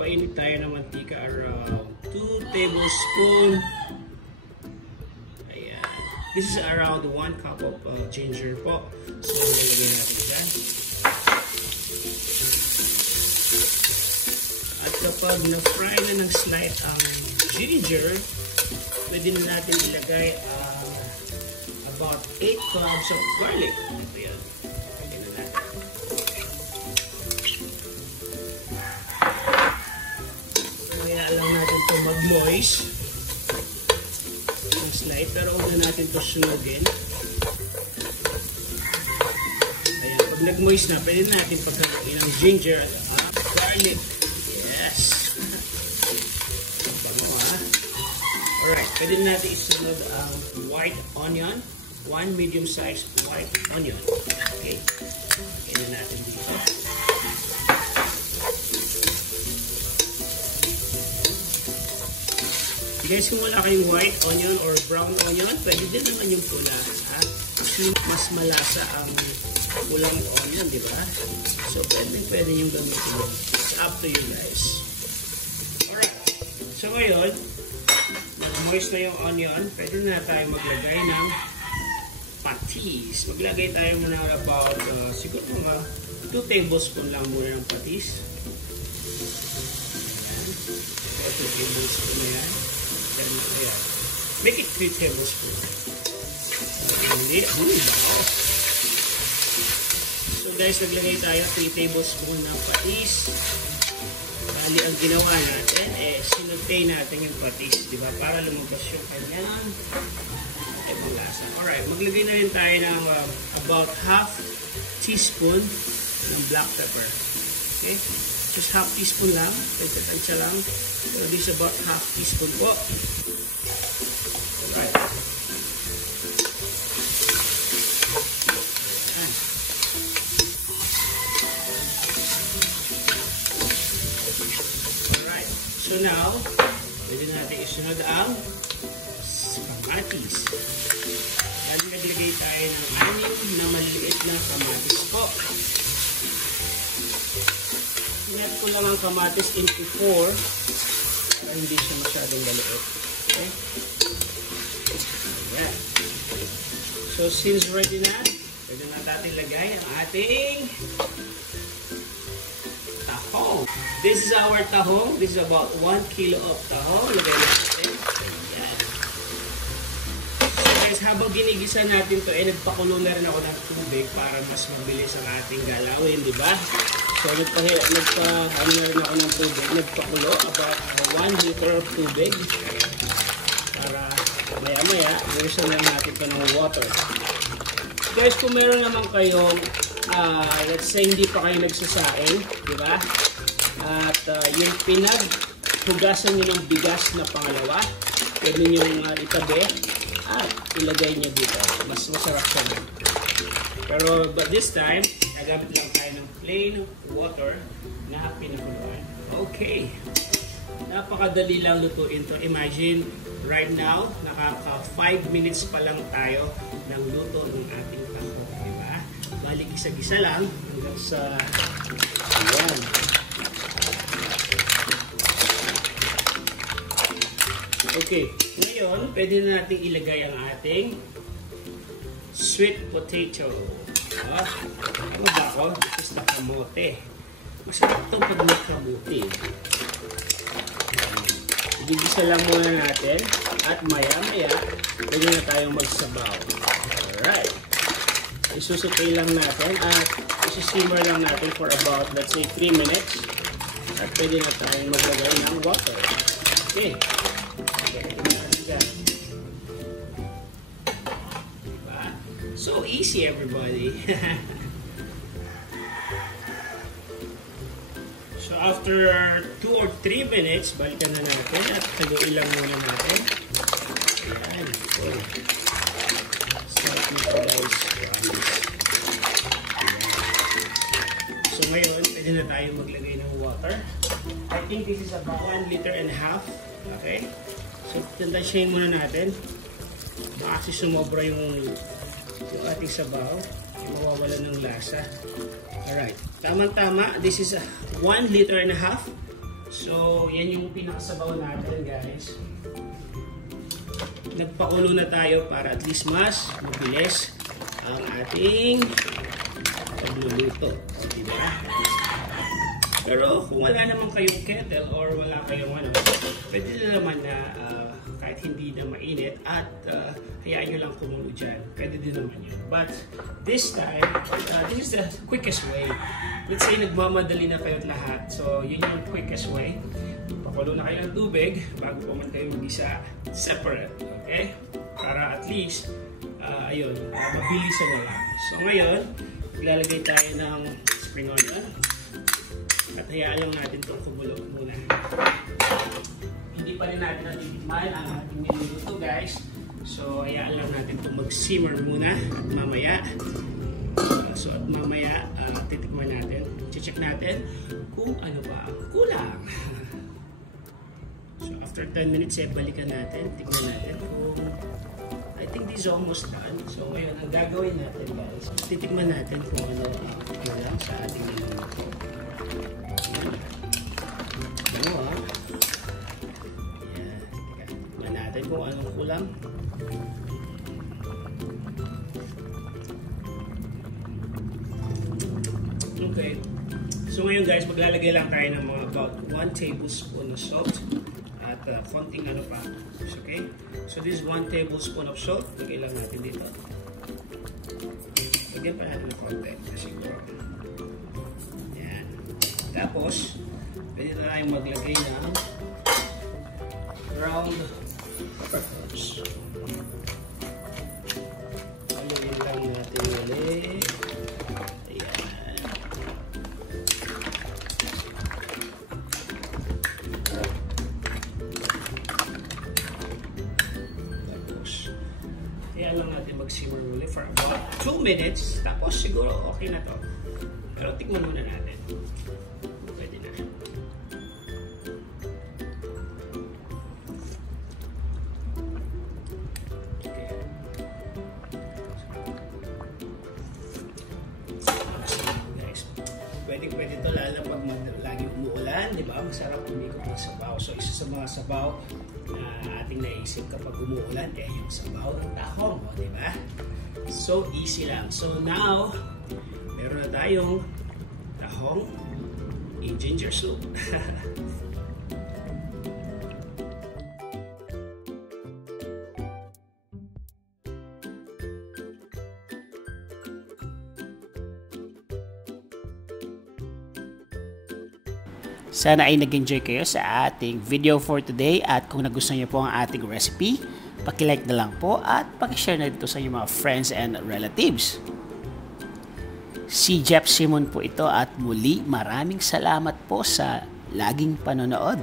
Magpainit tayo ng mantika around 2 tablespoons. Ayan. This is around 1 cup of ginger po. So, nilagay natin dyan. At kapag na-fry na ng slight ang ginger, pwede na natin ilagay about 8 cloves of garlic. Ayan. Pwede na natin. Kaya alam natin ito mag-moist ng slight, pero huwag na natin ito sunugin. Ayan. Pag nag-moist na, pwede na natin pagkaluin ng ginger at garlic. Yes! Bago ha. Alright, pwede natin isunod ang white onion. 1 medium-sized white onion. Okay. Pwede natin dito. Guys, kung wala kayong white onion or brown onion, pwede din naman yung pula. Ha? Kasi mas malasa ang pulang onion, di ba? So, pwede yung gamitin. It's up to you guys. Alright. So, ngayon, moist na yung onion, pwede na tayo maglagay ng patis. Maglagay tayo muna about siguro mga 2 tablespoons lang muna ng patis. Ayan. 2 tablespoons na yan. Ayan. Make it 3 tablespoons. Hindi. Wow. So guys, naglagay tayo 3 tablespoons ng patis. Bali, ang ginawa natin, sinutay natin yung patis, di ba? Para lumabas yung kanyang lasa. Alright, maglagay na rin tayo ng about half teaspoon ng black pepper. Okay? Just half teaspoon lang. Tansya lang. So, this is about half teaspoon po. Alright. Alright. So now, pwede natin isunod ang kamatis. At naglagay tayo ng 6 na maliliit na kamatis po. Sinet ko lang ang kamatis into 4 para hindi siya masyadong maliit. Okay? Ayan. So since ready na, pwede na natin lagay ang ating tahong. This is our tahong. This is about 1 kilo of tahong. Lagay natin. Habang ginigisa natin to, nagpakulo na rin ako ng tubig para mas mabilis ang ating galawin, di ba? So, nagpa-ano na rin ako ng tubig. Nagpakulo about 1 liter of tubig para maya-maya, burisan lang natin ito ng water. Guys, kung meron naman kayong, let's say, hindi pa kayo nagsasaing, di ba? At yung pinaghugasan nyo ng bigas na pangalawa, pwede nyo itabi. At ilagay niya dito. Mas masarap siya din. Pero but this time, nagamit lang tayo ng plain water na pinakuluan. Okay. Napakadali lang lutuin to. Imagine, right now, nakaka 5 minutes pa lang tayo ng luto ng ating tahong. Diba? Balik isa-gisa lang hanggang sa ayan. Okay. Ngayon, pwede na natin ilagay ang ating sweet potato. Ano ba ako? This is the kamote. Masarap ito pag may kamote. Igigisa lang muna natin at maya-maya pwede na tayong magsabaw. Alright. Isusutay lang natin at isusimmer lang natin for about, let's say, 3 minutes. At pwede na tayong maglagay ng water. Okay. So easy, everybody. So after 2 or 3 minutes, balikan na natin at haluin lang muna natin. Ayan. Sarap nito, guys. So ngayon, pwede na tayo maglagay ng water. I think this is about 1.5 liters. Okay? So tantansyahin muna natin. Baka kasi sumobra yung ating sabaw, mawawala ng lasa. Alright, tamang-tama. This is 1.5 liters. So, yan yung pinakasabaw natin, guys. Nagpakulo na tayo para at least mas mabilis ang ating pagluluto. Diba? Pero kung wala naman kayong kettle or wala kayong ano, pwede na naman na kahit hindi na mainit at hayaan nyo lang kumulo dyan. Pwede din naman yun. But this time, this is the quickest way. Let's say nagmamadali na kayo't lahat. So yun yung quickest way. Pakulo na kayo ng tubig bago pa man kayo mag-isa separate. Okay? Para at least, ayun, mabilisan na lang. So ngayon, ilalagay tayo ng spring onion. At hayaan lang natin itong kumulo muna. Hindi pa rin natin natitikman ang ating niluluto, guys. So hayaan lang natin itong mag-simmer muna at mamaya. At mamaya titikman natin. Check natin kung ano pa ang kulang. So after 10 minutes, balikan natin. Tignan natin kung I think this is almost done. So ngayon, ang gagawin natin, guys, titikman natin kung ano ang kulang sa ating niluluto. Tignan natin kung anong kulang. Okay. So ngayon, guys, maglalagay lang tayo ng mga about 1 tablespoon of salt at konting ano pa. Okay? So this is 1 tablespoon of salt. Lagay lang natin dito. Lagyan pa natin ng konti. Siguro. Yan. Tapos, pwede na tayong maglagay ng ground peppercorns. Haluin lang natin ulit. Kaya lang natin mag-simmer ulit for about 2 minutes. Tapos siguro okay na to. Pero tikman muna natin. Pwede na. Okay. Guys, pwede to lalo pag lagi umuulan, di ba? Masarap umikot ng sabaw. So isa sa mga sabaw na ating naisip kapag umuulan yung sabaw ng tahong, di ba? So easy lang. So now, meron na tayong tahong in ginger soup. Sana ay nag-enjoy kayo sa ating video for today at kung nagustuhan niyo po ang ating recipe, paki-like na lang po at paki-share na dito sa inyong mga friends and relatives. Si Simun po ito at muli maraming salamat po sa laging panonood.